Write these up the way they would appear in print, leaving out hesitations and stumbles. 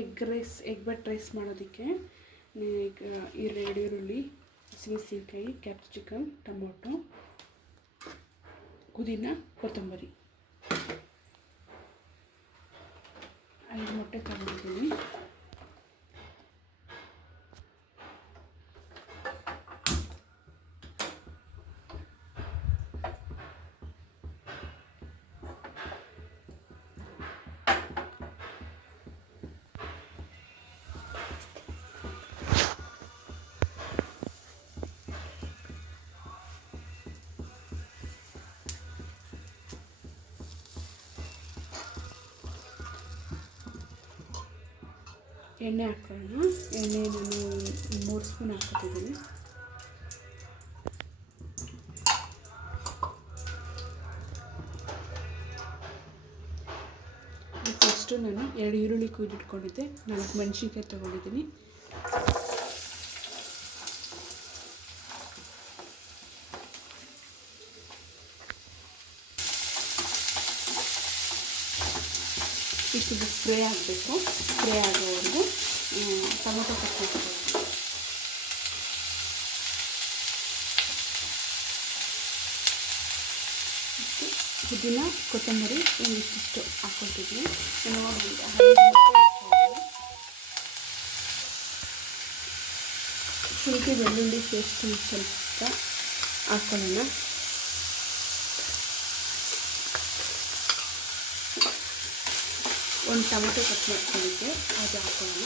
Egg but rice ಮಾಡೋದಕ್ಕೆ ಈಗ 2 ಈರುಳ್ಳಿ, ಹಸಿಮೆಣಸಿನಕಾಯಿ, ಕ್ಯಾಪ್ಸಿಕಮ್, ಟೊಮೊಟೊ, ಪುದೀನ, ಕೊತ್ತಂಬರಿ, 5 ಮೊಟ್ಟೆ ತಗೊಂಡಿದ್ದೀನಿ. ಎಣ್ಣೆ ಹಾಕೋಣ. ಎಣ್ಣೆ ನಾನು 3 ಸ್ಪೂನ್ ಹಾಕ್ಕೊತಿದ್ದೀನಿ. ಫಸ್ಟು ನಾನು 2 ಈರುಳ್ಳಿ ಕುಯ್ದಿಟ್ಕೊಂಡಿದ್ದೆ, 4 ಮೆಣಸಿನ್ಕಾಯಿ ತೊಗೊಂಡಿದ್ದೀನಿ. ಇದು ಫ್ರೈ ಆಗಬೇಕು. ಫ್ರೈ ಆಗೋವರೆಗೂ ಟೊಮೊಟೊ ಕಟ್ ಮಾಡ್ಕೊಳ್ಳೋಣ. ಪುದೀನ, ಕೊತ್ತಂಬರಿ ಒಂದಿಷ್ಟು ಹಾಕ್ಕೊಳ್ತಿದ್ವಿ. ಶುಂಠಿ ಬೆಳ್ಳುಳ್ಳಿ ಪೇಸ್ಟ್ ಸ್ವಲ್ಪ ಹಾಕ್ಕೊಳ್ಳೋಣ. ಒಂದು ಟೊಮೆಟೊ ಕಟ್ ಮಾಡ್ಕೊಳ್ಳಿಕ್ಕೆ ಅದು ಹಾಕೋಣ.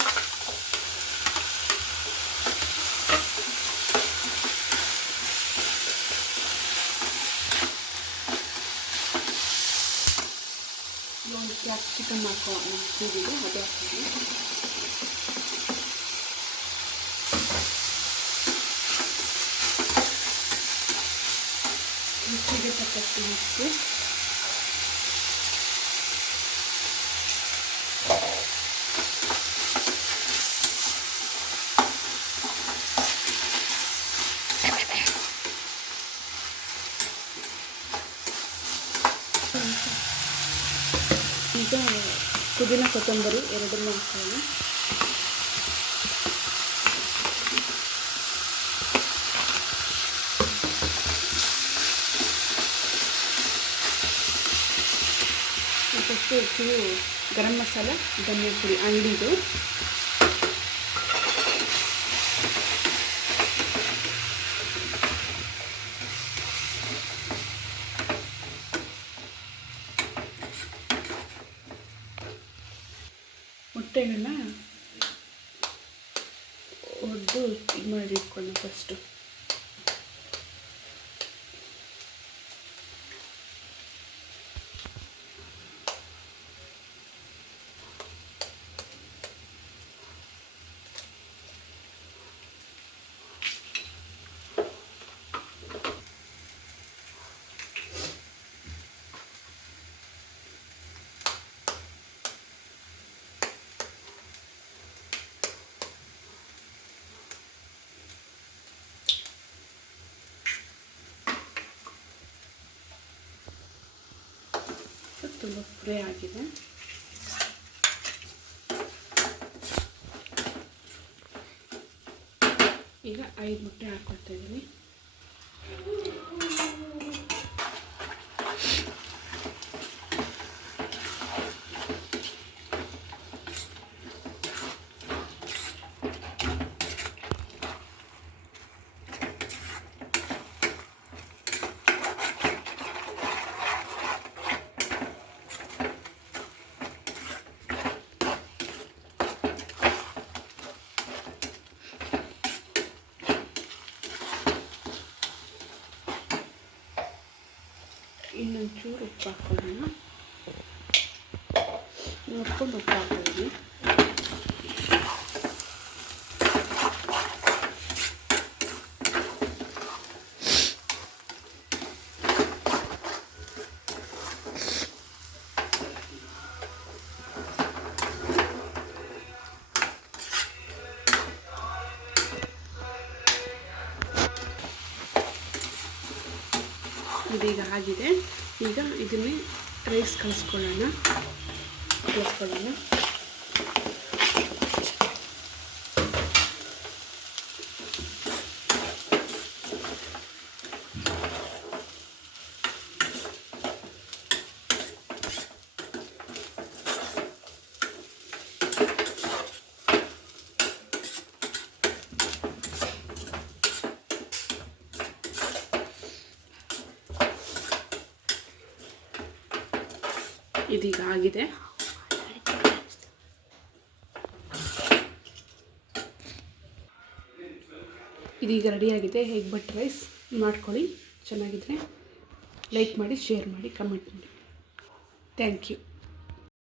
ಒಂದು ಕ್ಯಾಪ್ಸಿಕಮ್ ಹಾಕೋದಿದೆ, ಅದು ಹಾಕೋಣ. ರುಚಿಗೆ ತಕ್ಕಷ್ಟು ಉಪ್ಪು, ಈಗ ಪುದೀನ ಕೊತ್ತಂಬರಿ ಎರಡನ್ನೂ ಹಾಕೋಣ. ಮತ್ತಷ್ಟು ಗರಂ ಮಸಾಲ, ಧನಿಯಾ ಪುಡಿ ಅಂಗಡಿದು, ಮೊಟ್ಟೆಗಳನ್ನ ಒಡೆದು ಇದು ಮಾಡಿ ಇಟ್ಕೊಳ್ಳಿ ಫಸ್ಟು. ತುಂಬ ಫ್ರೈ ಆಗಿದೆ. ಈಗ 5 ಮೊಟ್ಟೆ ಹಾಕ್ಕೊಳ್ತಾ ಇದ್ದೀನಿ. ಇನ್ನೊಂಚೂರು ಉಪ್ಪು ಹಾಕ್ಕೊಳ್ಳೋಣ. ನೋಡ್ಕೊಂಡು ಉಪ್ಪು ಹಾಕ್ಕೊಳ್ಳಿ. ಇದೀಗ ಆಗಿದೆ. ಈಗ ಇದನ್ನೇ ರೈಸ್ ಕಲಿಸ್ಕೊಳ್ಳೋಣ. ಇದೀಗ ಆಗಿದೆ. ಇದೀಗ ರೆಡಿಯಾಗಿದೆ ಎಗ್ ಬಟರ್ ರೈಸ್. ಮಾಡ್ಕೊಳ್ಳಿ, ಚೆನ್ನಾಗಿದ್ರೆ ಲೈಕ್ ಮಾಡಿ, ಶೇರ್ ಮಾಡಿ, ಕಮೆಂಟ್ ಮಾಡಿ. Thank you.